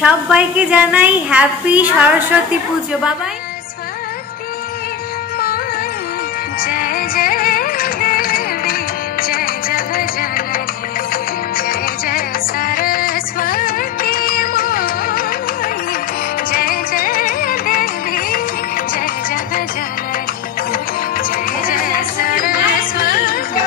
সবাইকে জানাই হ্যাপি সরস্বতী পুজো। বাবাই जय जय देवी जय जग जननी जय जय सरस्वती माई जय जय देवी जय जग जननी जय जय सरस्वती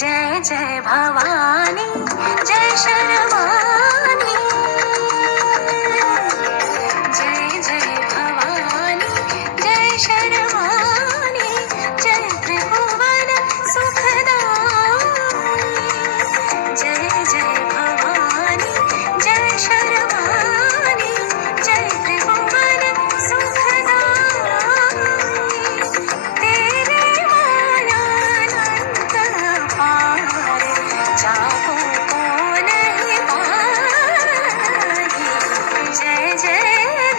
जय जय भवानी जय शर्वानी जय जय भवानी जय शर्वानी जय त्रिभुवन सुखदानी जय जय भवानी जय शर्वानी जय त्रिभुवन सुखदानी तेरे माया अनंत पार जाको को नहीं पाई जय जय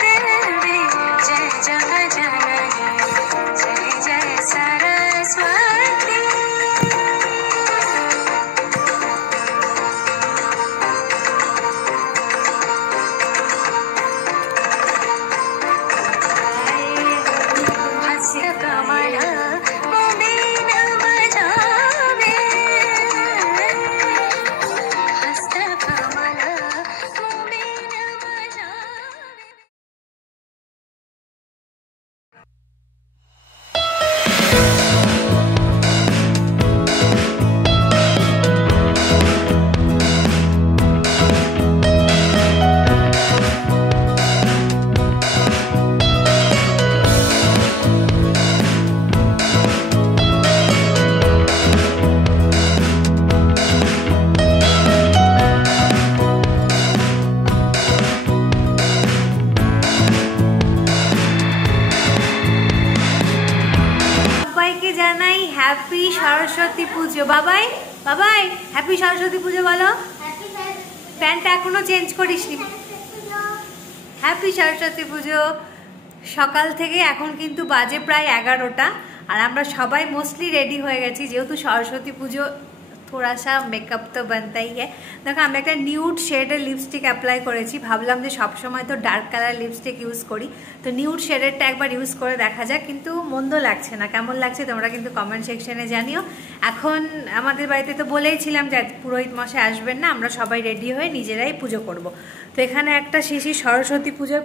देवी जय जग जननी जय जय सरस्वती हस्य कमल मुबीन बजावे हस्त कमल मुबीन बजावे সবাইকে জানাই হ্যাপি সরস্বতী পুজো। বাবাই বাবাই হ্যাপি সরস্বতী পুজো বলো। প্যান্টটা এখনো চেঞ্জ করিসনি। হ্যাপি সরস্বতী পুজো। সকাল থেকে এখন কিন্তু বাজে প্রায় 11টা আর আমরা সবাই মোস্টলি রেডি হয়ে গেছি, যেহেতু সরস্বতী পুজো थोड़ा सा मेकअप तो बनता ही है। देखो আমি একটা নিউড শেডের লিপস্টিক অ্যাপ্লাই করেছি, ভাবলাম যে সবসময় তো ডার্ক কালার লিপস্টিক ইউজ করি, তো নিউড শেডেরটা একবার ইউজ করে দেখা যাক, কিন্তু মন্দ লাগছে না। কেমন লাগছে তোমরা কিন্তু কমেন্ট সেকশনে জানিও। এখন আমাদের বাড়িতে তো বলেইছিলাম যে পুরোহিত মশাই আসবেন না, আমরা সবাই রেডি হয়ে নিজেরাই পুজো করব। তো এখানে একটা শিশি সরস্বতী পুজোর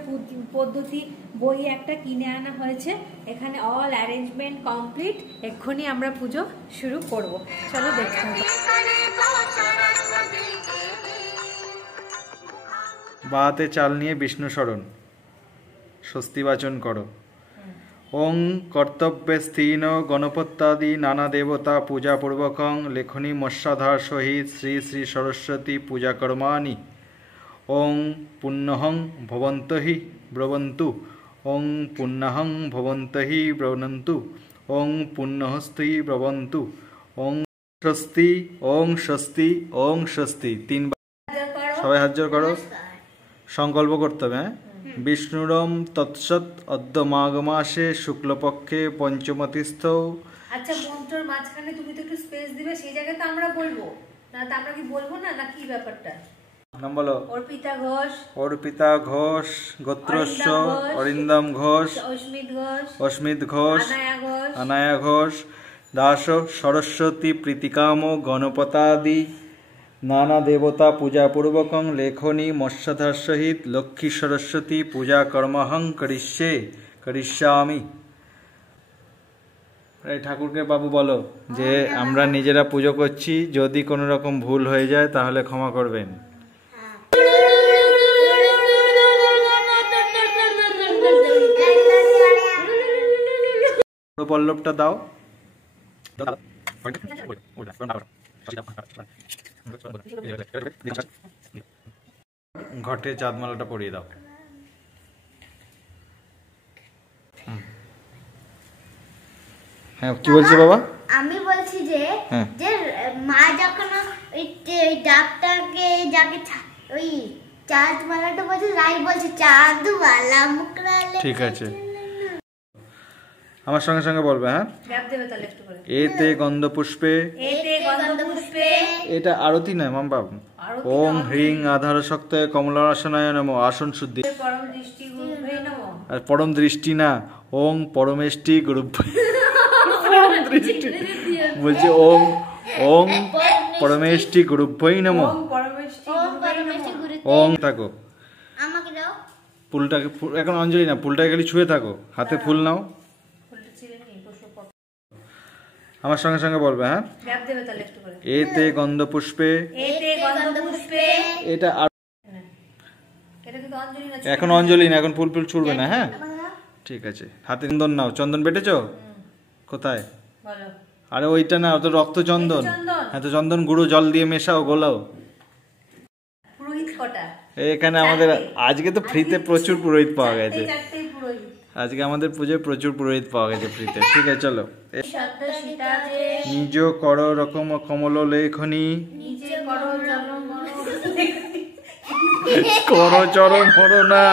পদ্ধতি বই একটা কিনে আনা হয়েছে, এখানে অল অ্যারেঞ্জমেন্ট কমপ্লিট। এক্ষুনি আমরা পুজো শুরু করব, চলো দেখতে হবে। বাতে চাল নিয়ে বিষ্ণু স্মরণ, স্বস্তি বাচন করো। ওং কর্তব্যে স্থীন গণপত্যাদি নানা দেবতা পূজা পূর্বকং লেখনী মৎস্যাধার সহিত শ্রী শ্রী সরস্বতী পূজা কর্মাণি। ওং পুণ্যহং ভবন্তহি ব্রবন্তু ওং পুণ্যহং ভবন্তহি ব্রবন্তু ওং পুণ্যহস্তি ব্রবন্তু ওং স্বস্তি ওং স্বস্তি ওং স্বস্তি। তিনবার সবাই হাত জোড় করো, সংকল্প করতে হবে। হ্যাঁ, বিষ্ণুরম তৎসৎ অদ্য মাঘ মাসে শুক্লপক্ষে পঞ্চমতিস্থ। আচ্ছা, মন্ত্রর মাঝখানে তুমি তো একটু স্পেস দিবে, সেই জায়গাতে আমরা বলবো না, তা আমরা কি বলবো না, না কি ব্যাপারটা? নাম বলো। অর্পিতা ঘোষ, অর্পিতা ঘোষ, গোত্রস্য অরিন্দম ঘোষ, অস্মিত ঘোষ, অস্মিত ঘোষ, আনায়া ঘোষ, আনায়া ঘোষ, দাস সরস্বতী প্রীতিকাম গণপতাদি নানা দেবতা পূজা পূর্বকং লেখনী মৎস্যাধার সহিত লক্ষ্মী সরস্বতী পূজা কর্মহং করিষ্যামি। ঠাকুরকে বাবু বলো যে আমরা নিজেরা পুজো করছি, যদি কোনো রকম ভুল হয়ে যায় তাহলে ক্ষমা করবেন। পল্লবটা দাও। ঘটে চাঁদমালাটা পরিয়ে দাও। হ্যাঁ, কি বলছো বাবা? আমি বলছি যে যে মা যখন ওই ডাক্তারকে যাকে ওই চাঁদ মালাটা বলছে, রাই বলছে চাঁদ মালা মুকরালে। ঠিক আছে, আমার সঙ্গে সঙ্গে বলবে, হ্যাঁ। গ্যাপ দেবে তাহলে একটু করে। এতে গন্ধপুষ্পে, এতে গন্ধপুষ্পে, এটা আরতি নয় মামবাব। ওং হ্রিং আধার শক্তয়ে কমলাসনায় নমো, আসন শুদ্ধি। পরম দৃষ্টি গুরুভ্যে নমঃ। আর পরম দৃষ্টি না, ওং পরমেষ্টি গুরুভ্যে। পরম দৃষ্টি বলছে ওং ওং পরমেষ্টি গুরুভ্যই নমঃ। ওম পরমেষ্টি ওম গুরুভ্যে পরমেষ্টি নমঃ। গুরুতে ওং থাকো, আমাকে দাও। ফুলটাকে এখন অঞ্জলি না, ফুলটাকে খালি ছুঁয়ে থাকো, হাতে ফুল নাও। ফুলটা ছিঁড়ে নিই, পুষ্প পট। আমার সঙ্গে সঙ্গে বলবে, হ্যাঁ। গ্যাপ দেবে তাহলে একটু করে। এতে গন্ধপুষ্পে, এতে গন্ধপুষ্পে, এটা আর এটা কিন্তু অঞ্জলি না। এখন অঞ্জলি না, এখন ফুল ফুল ছুড়বে না, হ্যাঁ। আমাকে দাও। ঠিক আছে, হাতে চন্দন নাও। চন্দন বেটেছো কোথায়? বলো। আরে ওইটা না, ওটা রক্ত চন্দন। চন্দন। হ্যাঁ, তো চন্দন গুঁড়ো জল দিয়ে মেশাও, গোলাও। পুরোহিত কটা? এখানে আমাদের আজকে তো ফ্রিতে প্রচুর পুরোহিত পাওয়া গেছে। চারটেই পুরোহিত। আজকে আমাদের পুজোয় প্রচুর পুরোহিত পাওয়া গেছে ফ্রিতে। ঠিক আছে, চলো। শব্দ সীতাজে নিজ কর রকম কমল লেখনি, নিচে করো জনম কর চরণ হর না,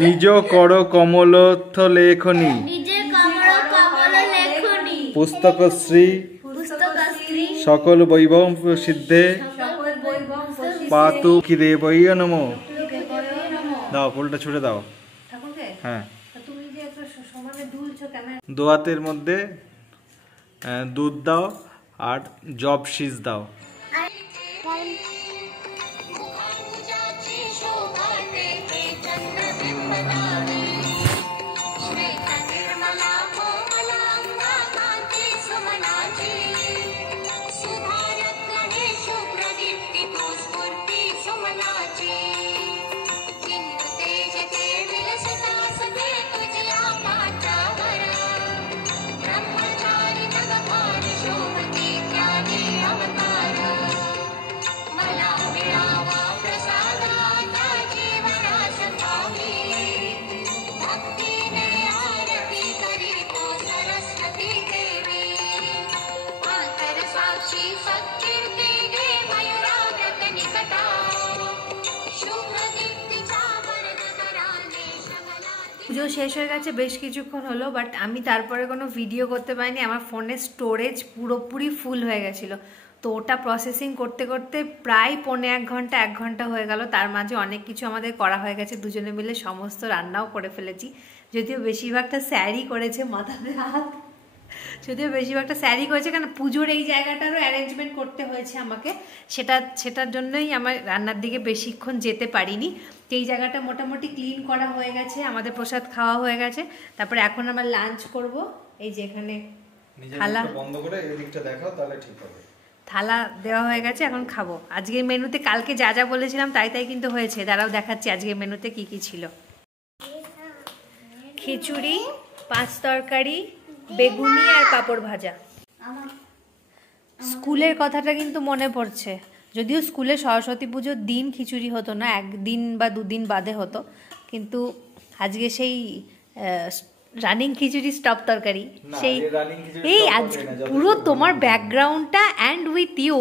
নিজ কর কমলথ লেখনি, নিজে কমল কমল লেখনি, পুস্তক শ্রী পুস্তকশ্রী সকল বৈভব সিদ্ধে, সকল বৈভব বসি পাতু কি দেবই নমো। লোকে করে নমঃ। দাও, ফুলটা ছুড়ে দাও। ঠাকুরকে? হ্যাঁ, তা তুমি যে একটা সমানে দুলছো কেন? দোয়াতের মধ্যে দুধ দাও আর জব শীষ দাও। मुखामुजाची शोभाते हे चंद्रबिंबदारी श्वेत निर्मला कोमला अंगाकांती सुमनाची सुधारत्ने शुभ्रदीप्ती तू स्फूर्ती सुमनाची चिन्ह तेज ते विलसता सते तुझ्या पाठावर ब्रह्मचारी नगभारी शोभती त्यागी अवतार मला मिळावा प्रसाद आता जीवनास भावी भक्तीने आरती करीतो सरस्वती देवी अंतर साक्षी सत्कीर्ती गे मयुराव्रत निकटा शुभ दीप्तीचा वरद कराले शमला পুজো শেষ হয়ে গেছে বেশ কিছুক্ষণ হলো, বাট আমি তারপরে কোনো ভিডিও করতে পারিনি। আমার ফোনের স্টোরেজ পুরোপুরি ফুল হয়ে গেছিলো, তো ওটা প্রসেসিং করতে করতে প্রায় 1.5 ঘন্টা হয়ে গেল। তার মাঝে অনেক কিছু আমাদের করা হয়ে গেছে, দুজনে মিলে সমস্ত রান্নাও করে ফেলেছি। যদিও বেশিরভাগটা স্যারই করেছে, মাথাতে হাত, যদিও বেশিরভাগটা স্যারই করেছে, কারণ পুজোর এই জায়গাটারও অ্যারেঞ্জমেন্ট করতে হয়েছে আমাকে। সেটার জন্যই আমার রান্নার দিকে বেশিক্ষণ যেতে পারিনি। তো এই জায়গাটা মোটামুটি ক্লিন করা হয়ে গেছে, আমাদের প্রসাদ খাওয়া হয়ে গেছে। তারপরে এখন আমরা লাঞ্চ করব। এই যে এখানে থালা বন্ধ করে এই দিকটা দেখাও, তাহলে ঠিক হবে। থালা দেওয়া হয়ে গেছে, এখন খাবো। আজকের মেনুতে কালকে যা যা বলেছিলাম তাই তাই কিন্তু হয়েছে। দাঁড়াও দেখাচ্ছি আজকের মেনুতে কি কি ছিল। খিচুড়ি, 5 তরকারি, বেগুনি আর পাঁপড় ভাজা। স্কুলের কথাটা কিন্তু মনে পড়ছে, যদিও স্কুলে সরস্বতী পুজোর দিন খিচুড়ি হতো না, 1 দিন বা 2 দিন বাদে হতো, কিন্তু আজকে সেই রানিং খিচুড়ি স্টপ তরকারি, সেই এই আজ পুরো তোমার ব্যাকগ্রাউন্ডটা and with you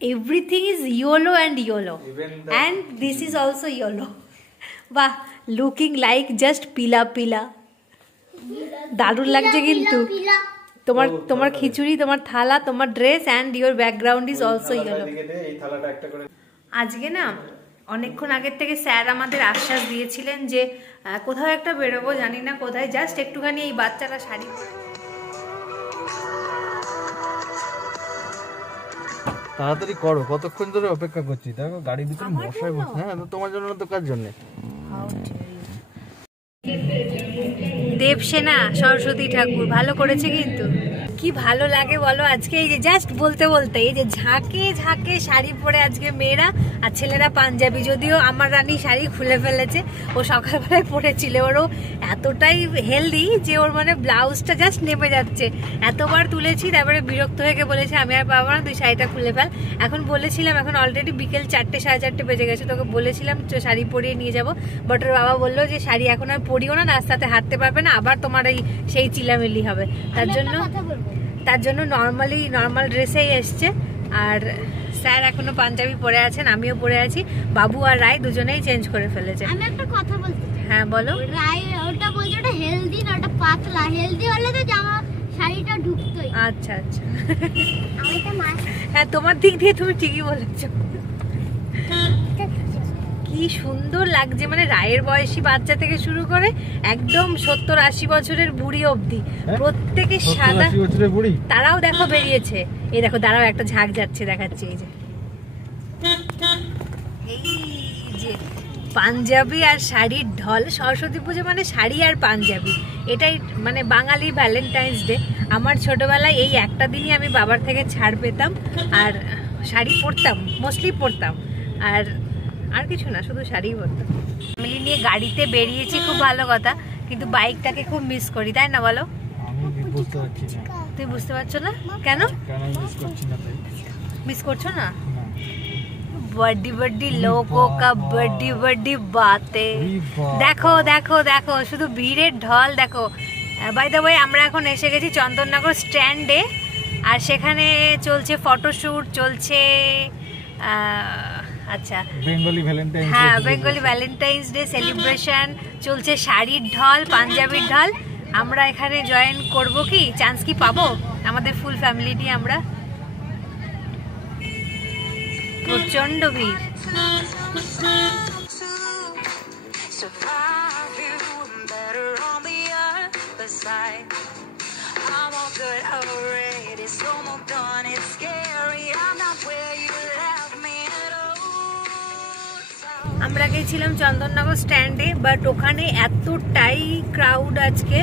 everything is yellow and yellow and this is also yellow. বাহ, লুকিং লাইক জাস্ট পিলা পিলা, দারুণ লাগছে কিন্তু। তোমার খিচুড়ি, তোমার থালা, তোমার dress and your background is also yellow. আজকে না অনেকক্ষণ আগের থেকে স্যার আমাদের আশ্বাস দিয়েছিলেন যে কোথাও একটা বেরোবো, জানি না কোথায়, জাস্ট একটুখানি এই বাচ্চারা শাড়ি তাড়াতাড়ি করো, কতক্ষণ ধরে অপেক্ষা করছি। দেখো গাড়ির ভিতরে মশাই বসে। হ্যাঁ, তো তোমার জন্য, তো কার জন্য? দেবসেনা সরস্বতী ঠাকুর ভালো করেছে কিন্তু। কি ভালো লাগে বলো আজকে, এই যে জাস্ট বলতে বলতে এই যে ঝাঁকে ঝাঁকে শাড়ি পরে আজকে মেয়েরা, আর ছেলেরা পাঞ্জাবি। যদিও আমার রানী শাড়ি খুলে ফেলেছে, ও সকালবেলায় পরেছিল, ওরও এতটাই হেলদি যে ওর মানে ব্লাউজটা জাস্ট নেমে যাচ্ছে। এতবার তুলেছি, তারপরে বিরক্ত হয়ে বলেছে আমি আর পাবো না, তুই শাড়িটা খুলে ফেল। এখন বলেছিলাম, এখন অলরেডি বিকেল 4টে 4:30 বেজে গেছে, তোকে বলেছিলাম শাড়ি পরিয়ে নিয়ে যাবো, বাট ওর বাবা বললো যে শাড়ি এখন আর পরিও না, রাস্তাতে হাঁটতে পারবে না, আবার তোমার এই সেই চিলামিলি হবে। তার জন্য নর্মাল ড্রেসেই এসছে। আর স্যার এখনো পাঞ্জাবি পরে আছেন, আমিও পরে আছি, বাবু আর রায় দুজনেই চেঞ্জ করে ফেলেছে। আমি একটা কথা বলতে চাই। হ্যাঁ বলো। রায় ওটা বলছে ওটা হেলদি না, ওটা পাতলা। হেলদি হলে তো জামা শাড়িটা ঢুকতোই। আচ্ছা আচ্ছা, আমি তো মা হ্যাঁ তোমার দিক দিয়ে তুমি ঠিকই বলেছো। কি সুন্দর লাগছে, মানে রায়ের বয়সী বাচ্চা থেকে শুরু করে একদম 70-80 বছরের বুড়ি অবধি প্রত্যেকে সাদা। তারাও দেখো বেরিয়েছে, এই দেখো দাঁড়াও একটা ঝাঁক যাচ্ছে দেখাচ্ছি। এই যে পাঞ্জাবি আর শাড়ির ঢল। সরস্বতী পুজো মানে শাড়ি আর পাঞ্জাবি, এটাই মানে বাঙালি ভ্যালেন্টাইন্স ডে। আমার ছোটবেলায় এই একটা দিনই আমি বাবার থেকে ছাড় পেতাম, আর শাড়ি পরতাম, মোস্টলি পরতাম, আর কিছু না, শুধু শাড়িই পরতাম। ফ্যামিলি নিয়ে গাড়িতে বেরিয়েছি, খুব ভালো কথা, কিন্তু বাইকটাকে খুব মিস করি, তাই না বলো? তুমি বুঝতে পারছো না কেন মিস করছো না? बड़ी बड़ी लोगों का बड़ी बड़ी बातें। দেখো দেখো দেখো শুধু ভিড়ের ঢল দেখো। বাই দ্য ওয়ে আমরা এখন এসে গেছি চন্দননগর স্ট্যান্ডে, আর সেখানে চলছে ফটোশুট, চলছে আচ্ছা বেঙ্গলি ভ্যালেন্টাইন্স, হ্যাঁ বেঙ্গলি ভ্যালেন্টাইন্স ডে সেলিব্রেশন চলছে, শাড়ির ঢল, পাঞ্জাবির ঢল। আমরা এখানে জয়েন করব কি, চান্স কি পাবো? আমাদের ফুল ফ্যামিলি নিয়ে আমরা। প্রচন্ড ভিড়। আমরা গেছিলাম চন্দননগর স্ট্যান্ডে, বাট ওখানে এতটাই ক্রাউড আজকে,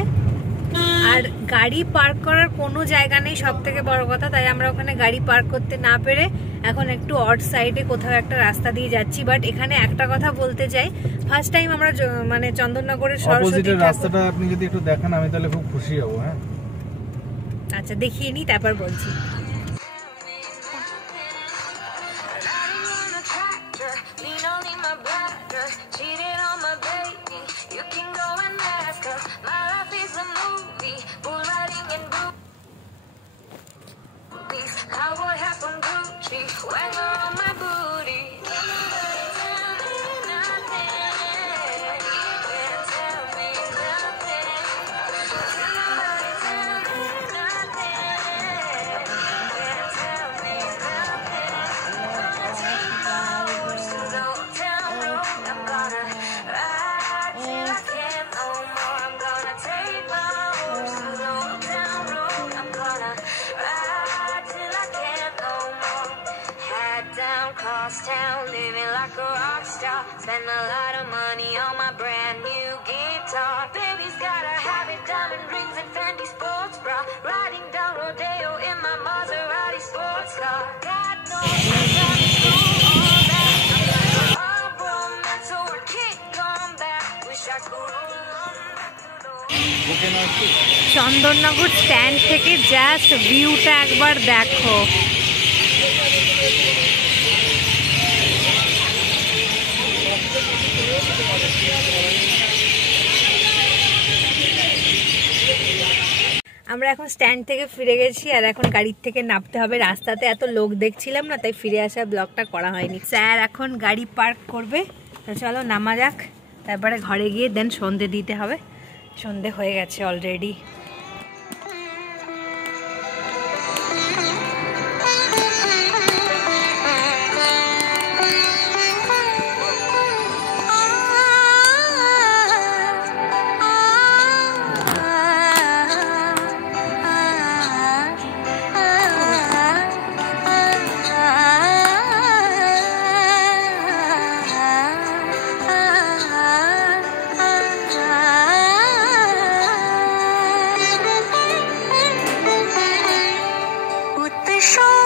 আর গাড়ি পার্ক করার কোনো জায়গা নেই, সব থেকে বড় কথা। তাই আমরা ওখানে গাড়ি পার্ক করতে না পেরে এখন একটু অড সাইডে কোথাও একটা রাস্তা দিয়ে যাচ্ছি। বাট এখানে একটা কথা বলতে চাই, ফার্স্ট টাইম আমরা মানে চন্দননগরের সরস্বতী রাস্তাটা আপনি যদি একটু দেখান আমি তাহলে খুব খুশি হব। হ্যাঁ আচ্ছা দেখিয়ে নি তারপর বলছি। Town, living like a rock star. Spend a lot of money on my brand new guitar. Baby's got a habit, diamond rings and Fendi sports bra. Riding down Rodeo in my Maserati sports car. God knows I got to do all that. I'm a romance, so I can't come back. Wish I could roll on back to the Chandannagar stand থেকে just ভিউটা একবার দেখো। আমরা এখন stand থেকে ফিরে গেছি, আর এখন গাড়ির থেকে নামতে হবে। রাস্তাতে এত লোক দেখছিলাম না, তাই ফিরে আসা ব্লগটা করা হয়নি। স্যার এখন গাড়ি পার্ক করবে, তো চলো নামা যাক, তারপরে ঘরে গিয়ে দেন সন্ধে দিতে হবে। সন্ধে হয়ে গেছে অলরেডি। show.